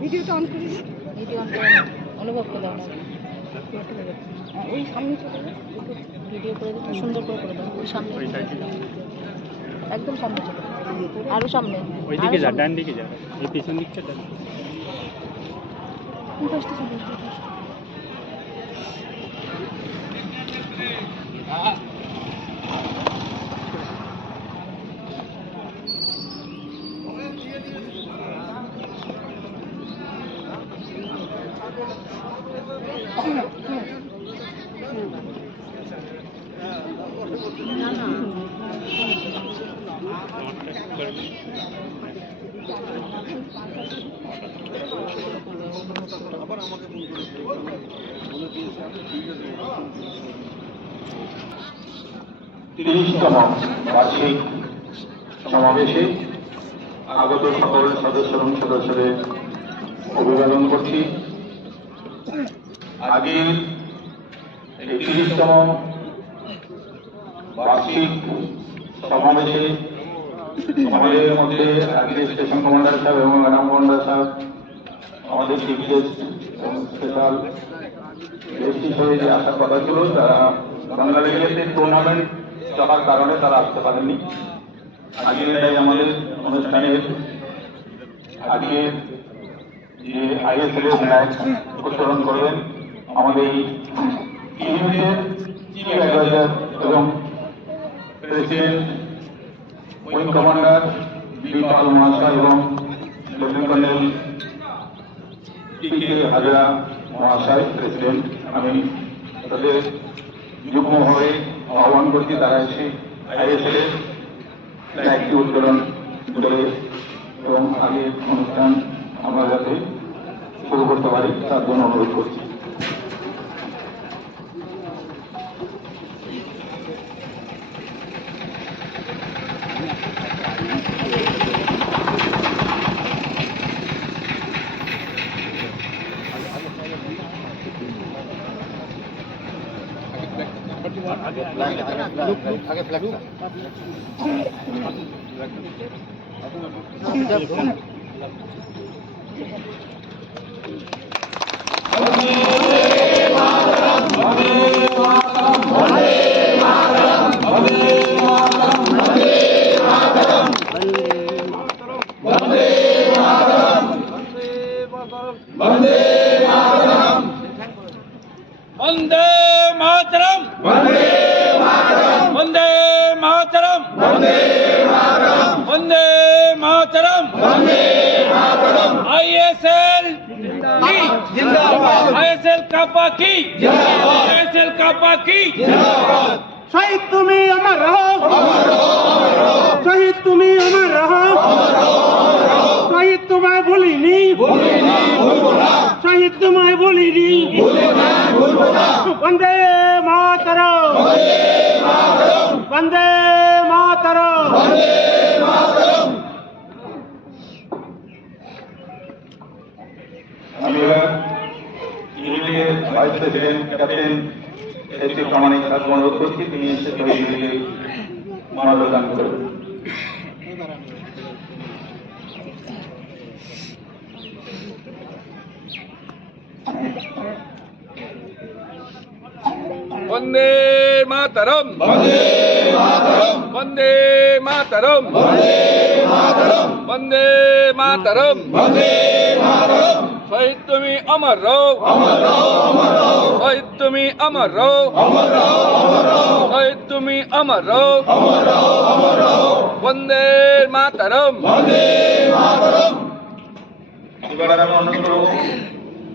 ভিডিওটা অন করে video on করে অনুভব করে দাও না ওই সামনে চলে ভিডিও করে দিতে সুন্দর করে দাও ওই সামনে একদম সামনে চলে আরো সামনে ওই দিকে যা ডান দিকে যা এই পিছন দিকটা ডান তিরিশতম বার্ষিক সমাবেশে আগত সকল সদস্য এবং সদস্যদের অভিবাদন করছি। আগের এই ৩০তম বার্ষিক সমাবেশে আমাদের মধ্যে আগের স্টেশন কমান্ডার সাহেব এবং ম্যাডাম কমান্ডার সাহেব আমাদের চিফ গেস্ট এবং স্পেশাল গেস্ট হিসেবে যে আসার কথা ছিল, তারা বাংলাদেশ টুর্নামেন্ট চলার কারণে তারা আসতে পারেনি। আজকে তাই আমাদের অনুষ্ঠানের আজকে যে আইএসএল এর ম্যাচ উত্তোলন করবেন আমাদের ইউনিটের চিফ অ্যাডভাইজার এবং প্রেসিডেন্ট উইং কমান্ডার বি পাল মহাশয় এবং লেফটেন্যান্ট কর্নেল টি.কে. হাজরা মহাশয় প্রেসিডেন্ট, আমি তাদের যুগ্মভাবে আহ্বান করছি তারা এসে আইএসএল এর ফ্ল্যাগটি উত্তোলন করে এবং আগে অনুষ্ঠান আমরা যাতে শুরু করতে পারি তার জন্য অনুরোধ করছি। वंदे मातरम, वंदे मातरम, वंदे मातरम, वंदे मातरम, वंदे मातरम, वंदे मातरम। आईएसएल जिंदाबाद, आईएसएल कापा की जिंदाबाद, आईएसएल कापा की जिंदाबाद। शहीद तुम्हें अमर रहो, शहीद तुम्हें अमर रहो, शहीद तुम्हें भूली नहीं, शहीद तुम्हें भूली नहीं। वंदे मातरम, वंदे मातरम। আমি এবার ইউনিটের ভাইস প্রেসিডেন্ট ক্যাপ্টেন এসপি প্রামাণিক সাহেবকে অনুরোধ করছি তিনি এসে শহীদ মিনারে মানবদান করবেন। वंदे मातरम, वंदे मातरम, वंदे मातरम, वंदे मातरम, वंदे मातरम, वंदे मातरम। शहीद तुम्हें अमर रहो, अमर रहो, अमर रहो, शहीद तुम्हें अमर रहो, अमर रहो, अमर रहो, शहीद तुम्हें अमर रहो, अमर रहो, अमर रहो। वंदे मातरम, वंदे मातरम। এবার আমি অনুরোধ করব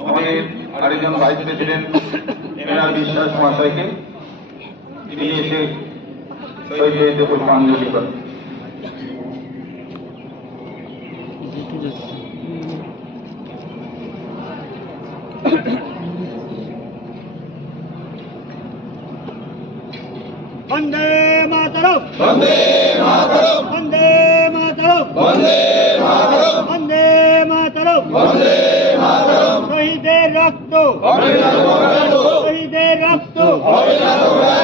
আমাদের আরেকজন ভাইস প্রেসিডেন্ট এমআর বিশ্বাস মহাশয়কে, তিনি এসে শহীদদের পুষ্পাঞ্জলি করেন। वंदे मातरम, वंदे मातरम, वंदे मातरम, वंदे मातरम, वंदे मातरम, वंदे मातरम। রক্ত শহীদের রক্ত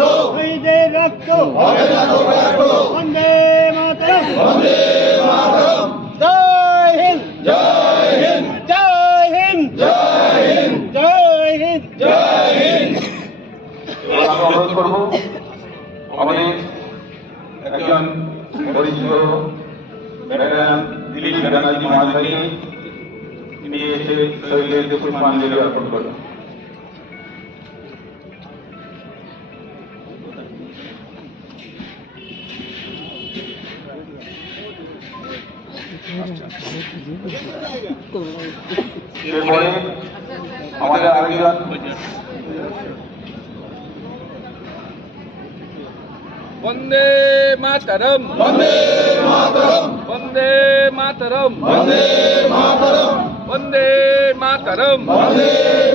শহীদের রক্ত বন্দে মাতরম জয় হিন্দ জয় হিন্দ জয় হিন্দ জয় হিন্দ জয় হিন্দ জয় হিন্দ। আমরা অনুরোধ করব আমাদের একজন বরিষ্ঠ ভেটারান দিলীপ ব্যানার্জি মহাশয়কে নিয়ে এসে শহীদদের পুষ্পাঞ্জলি অর্পণ করবেন। এরপরে আমাদের আরেকজন বন্দে মাতরম বন্দে মাতরম বন্দে মাতরম বন্দে মাতরম বন্দে মাতরম বন্দে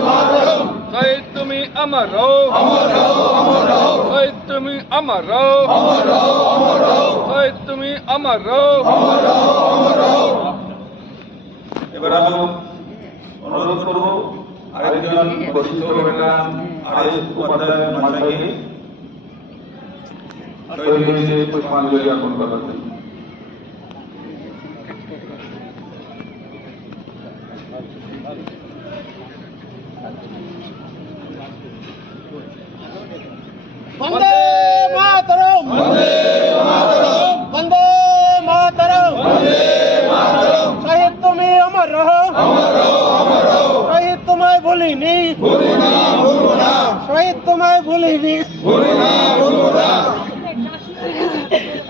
মাতরম শহীদ তুমি অমর রও অমর রও অমর রও শহীদ তুমি অমর রও অমর রও অমর রও শহীদ তুমি অমর রও অমর রও অমর রও। এবার আমি অনুরোধ করব আরেকজন বরিষ্ঠ ভেটারান আরএস উপাধ্যায় মহাশয়কে শহীদদের পুষ্পাঞ্জলি অর্পণ করার জন্য। বন্দে মাতরম বন্দে মাতরম বন্দে মাতরম বন্দে মাতরম শহীদ তুমি অমর রহো অমর রহো অমর রহো শহীদ তোমায় ভুলিনি ভুলবো না শহীদ তোমায় ভুলিনি ভুলবো না।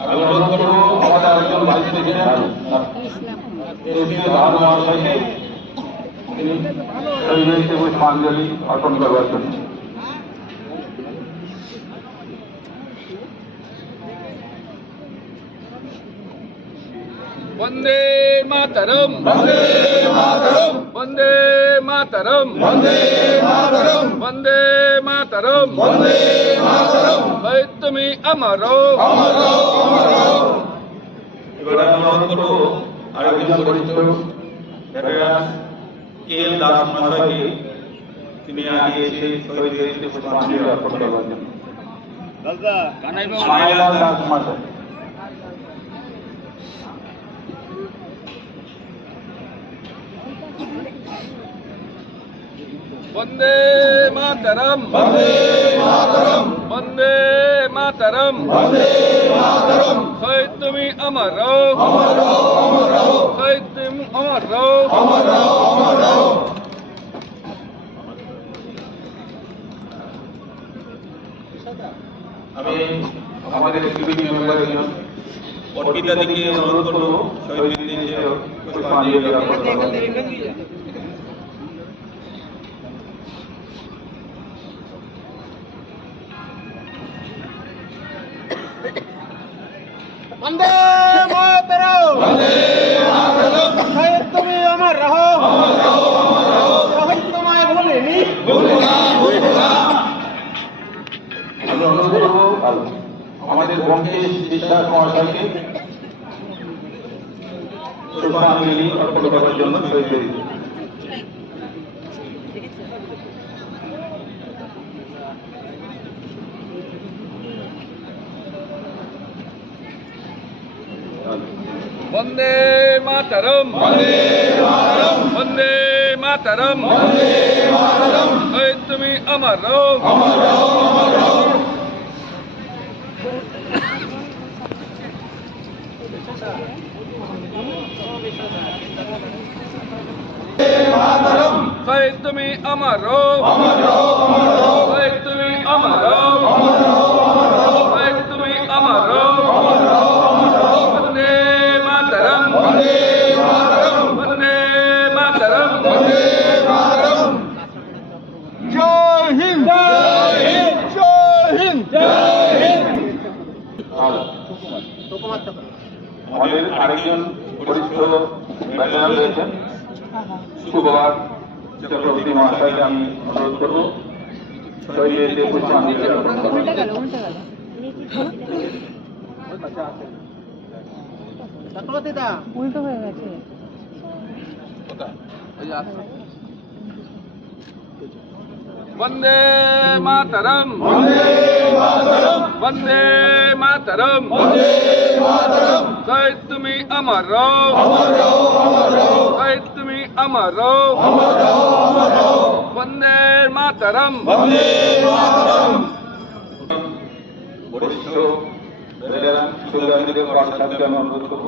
আমি অনুরোধ করব আমাদের আরেকজন ভাইস প্রেসিডেন্ট এসপি ধার মহাশয়কে শহীদদের পুষ্পাঞ্জলি অর্পণ করবার জন্য। বন্দে মাতরম বন্দে মাতরম বন্দে মাতরম বন্দে মাতরম বন্দে মাতরম বন্দে মাতরম শহীদ তুমি অমর রও অমর রও অমর রও। এবার আমি অনুরোধ করব আরেকজন বরিষ্ঠ ভেটারান KL দাস মহাশয়কে তিনি আগে এসে শহীদদের পুষ্পাঞ্জলি অর্পণ করবার জন্য। মায়েলাল দাস মহাশয়। বন্দে মাতরম বন্দে মাতরম বন্দে মাতরম বন্দে মাতরম শহীদ তুমি অমর রও অমর রও অমর রও শহীদ তুমি অমর রও অমর রও অমর রও। আমি আমাদের এক্সিকিউটিভ মেম্বার একজন অর্পিতা দিকে অনুরোধ করব শহীদদের পুষ্পাঞ্জলি অর্পণ করবার জন্য। বন্দে মাতরম বন্দে মাতরম শহীদ তুমি অমর রহো অমর রহো অমর রহো শহীদ তোমায় ভুলিনি ভুলবো না। আমি অনুরোধ করব আমাদের ব্যোমকেশ বিশ্বাস মহাশয়কে পুষ্পাঞ্জলি অর্পণ করবার জন্য শহীদদের। বন্দে মাতরম বন্দে মাতরম বন্দে মাতরম বন্দে মাতরম শহীদ তুমি অমর রও অমর রও অমর রও। শহীদ তুমি অমর রও অমর রও অমর রও শহীদ তুমি অমর রও অমর রও অমর রও শহীদ তুমি অমর রও অমর রও অমর রও। বন্দে মাতরম বন্দে মাতরম বন্দে মাতরম বন্দে মাতরম। জয় হিন্দ জয় হিন্দ জয় হিন্দ জয় হিন্দ। আমাদের আরেকজন বরিষ্ঠ ভেটারান রয়েছেন সুকুমার চক্রবর্তী মহাশয়কে আমি অনুরোধ করব শহীদদের পুষ্পাঞ্জলি অর্পণ করবার উল্টে জন্য। গেল উল্টে গেল চক্রবর্তী দা উল্টো হয়ে গেছে। वंदे मातरम वंदे मातरम शहीद तुम्ही अमर रहो शहीद तुम्ही अमर रहो वंदे मातरम বরিষ্ঠ ভেটেরান সুলতানদের সাথে আমি অনুরোধ করব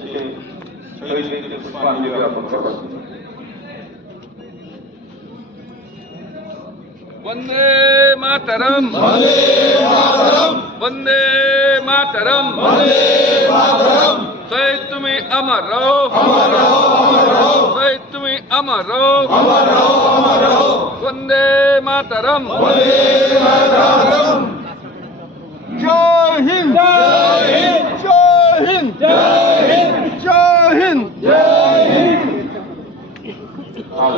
সেই শহীদদের পুষ্পাঞ্জলি জ্ঞাপন করবার জন্য। वंदे मातरम वंदे मातरम शहीद तुम्ही अमर रहो शहीद तुम्ही अमर रहो वंदे मातरम জয় হিন্দ জয় হিন্দ জয় হিন্দ জয় হিন্দ। আর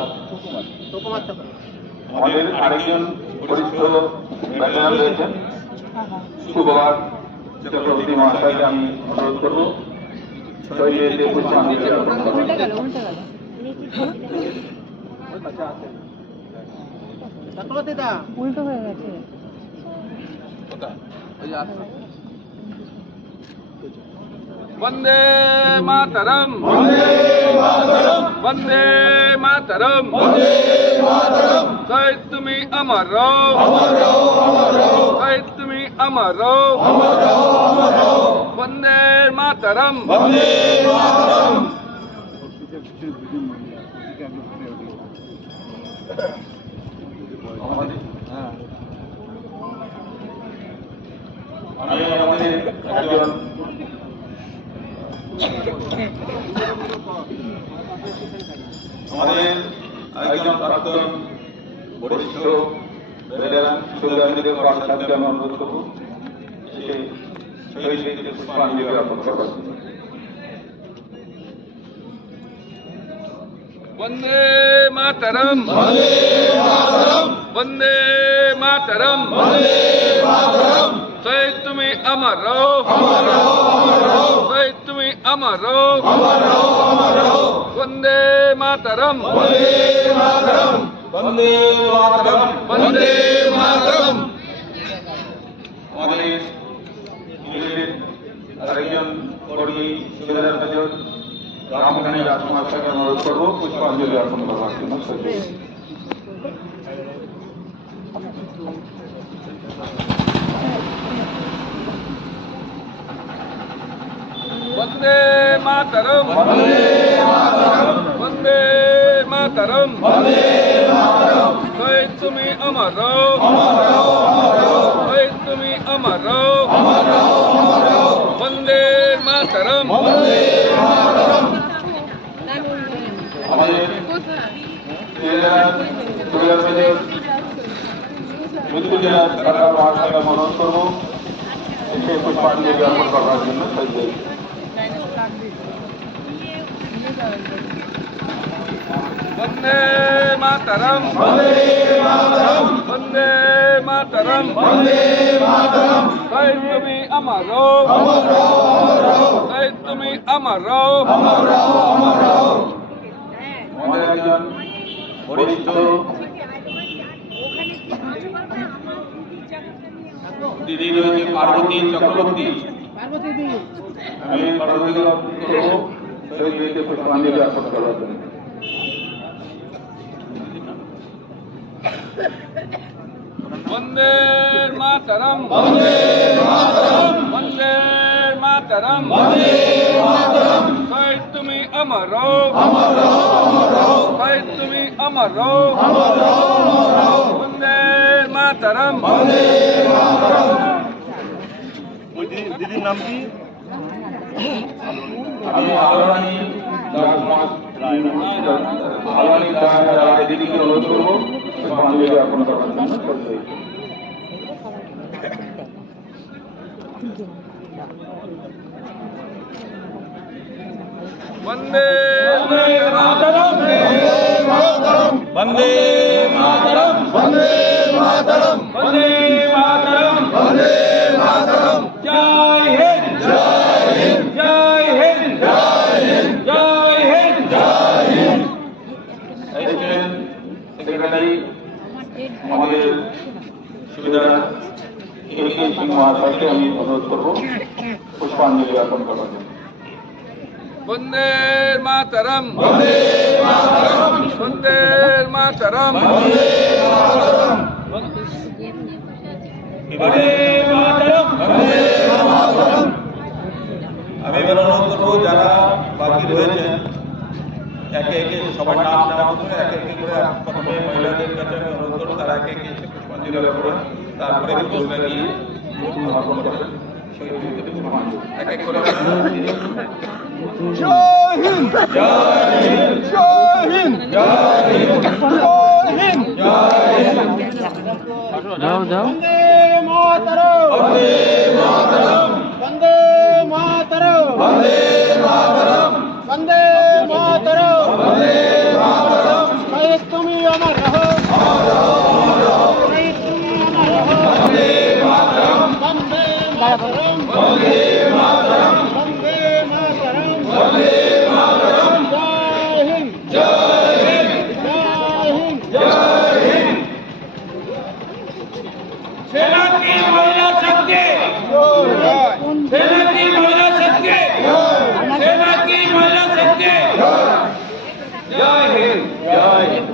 আমাদের আরেকজন বরিষ্ঠ ভেটেরান রয়েছেন সুকুমার চক্রবর্তী মহাশয়কে আমি অনুরোধ করব শহীদদের পুষ্পাঞ্জলি জ্ঞাপন করবার উল্টে জন্য। গেল উল্টে গেল উল্টো হয়ে গেছে वंदे मातरम वंदे मातरम शहीद तुम्ही अमर रहो शहीद तुम्ही अमर रहो वंदे मातरम আমি আমাদের একজন আমাদের একজন প্রাক্তন বরিষ্ঠ ভেটেরান সুলতানদের সাথে আমি অনুরোধ করব সেই শহীদদের পুষ্পাঞ্জলি জ্ঞাপন করবার জন্য। वंदे मातरम वंदे मातरम शहीद तुम्ही अमर रहो शहीद तुम्ही अमर रहो वंदे मातरम वंदे मातरम वंदे मातरम আমাদের ইংরেজের আরেকজন কর্মী সুবেদার মেজর রামখানি রাজকুমারকে অনুরোধ করবো পুষ্পাঞ্জলি অর্পণ করবার জন্য। वंदे मातरम वंदे मातरम शहीद तुम्ही अमर रहो शहीद तुम्ही अमर रहो वंदे मातरम আমাদের সুবেদার মেজর মৃত্যুঞ্জয় সরকার মহাশয়কে অনুরোধ করবো সেই পুষ্পাঞ্জলি অর্পণ করবার জন্য। वंदे मातरम वंदे मातरम शहीद तुम्ही अमर रहो शहीद तुम्ही अमर रहो আমাদের একজন বরিষ্ঠ দিদি রয়েছে পার্বতী চক্রবর্তী। আমি পার্বতী করবো শহীদদের পুষ্পাঞ্জলি অর্পণ করবার জন্য। वंदे मातरम वंदे मातरम शहीद तुम्ही अमर रहो शहीद तुम्ही अमर रहो वंदे मातरम দিদির নাম কি? আমি আলোরানী রায় দিদিকে অনুরোধ করবো পুষ্পাঞ্জলি অর্পণ করবার জন্য। वंदे मातरम वंदे मातरम वंदे मातरम वंदे मातरम वंदे मातरम जय हिंद जय हिंद जय हिंद जय हिंद जय हिंद সেক্রেটারি এ কে সিং মহাশয়কে আমি অনুরোধ করব পুষ্পাঞ্জলি অর্পণ করার জন্য। বন্দে মাতরম, বন্দে মাতরম, বন্দে মাতরম, বন্দে মাতরম, বন্দে মাতরম, বন্দে মাতরম। আমি এবার অনুরোধ করবো যারা বাকি রয়েছেন একে একে সবার নাম নেওয়া করে একে একে করে প্রথমে মহিলাদের কাছে আমি অনুরোধ করবো তারা একে একে এসে পুষ্পাঞ্জলি অর্পণ করে তারপরে পুরস্কার দিয়ে অর্পণ করবেন। এক এক করে জয় হিন্দ জয় হিন্দ জয় হিন্দ জয় হিন্দ জয় হিন্দ যাও যাও বন্দে মাতরম বন্দে মাতরম বন্দে মাতরম বন্দে মাতরম বন্দে মাতরম বন্দে মাতরম শহীদ তুমি অমর রহো শহীদ তুমি অমর রহো বন্দে মাতরম বন্দে মাতরম বন্দে মাতরম বন্দে মাতরম বন্দে মাতরম জয় হিন্দ জয় হিন্দ জয় হিন্দ জয় হিন্দ सेना की महिला शक्ति, सेना की महिला शक्ति, सेना की महिला शक्ति। जय हिंद, जय हिंद।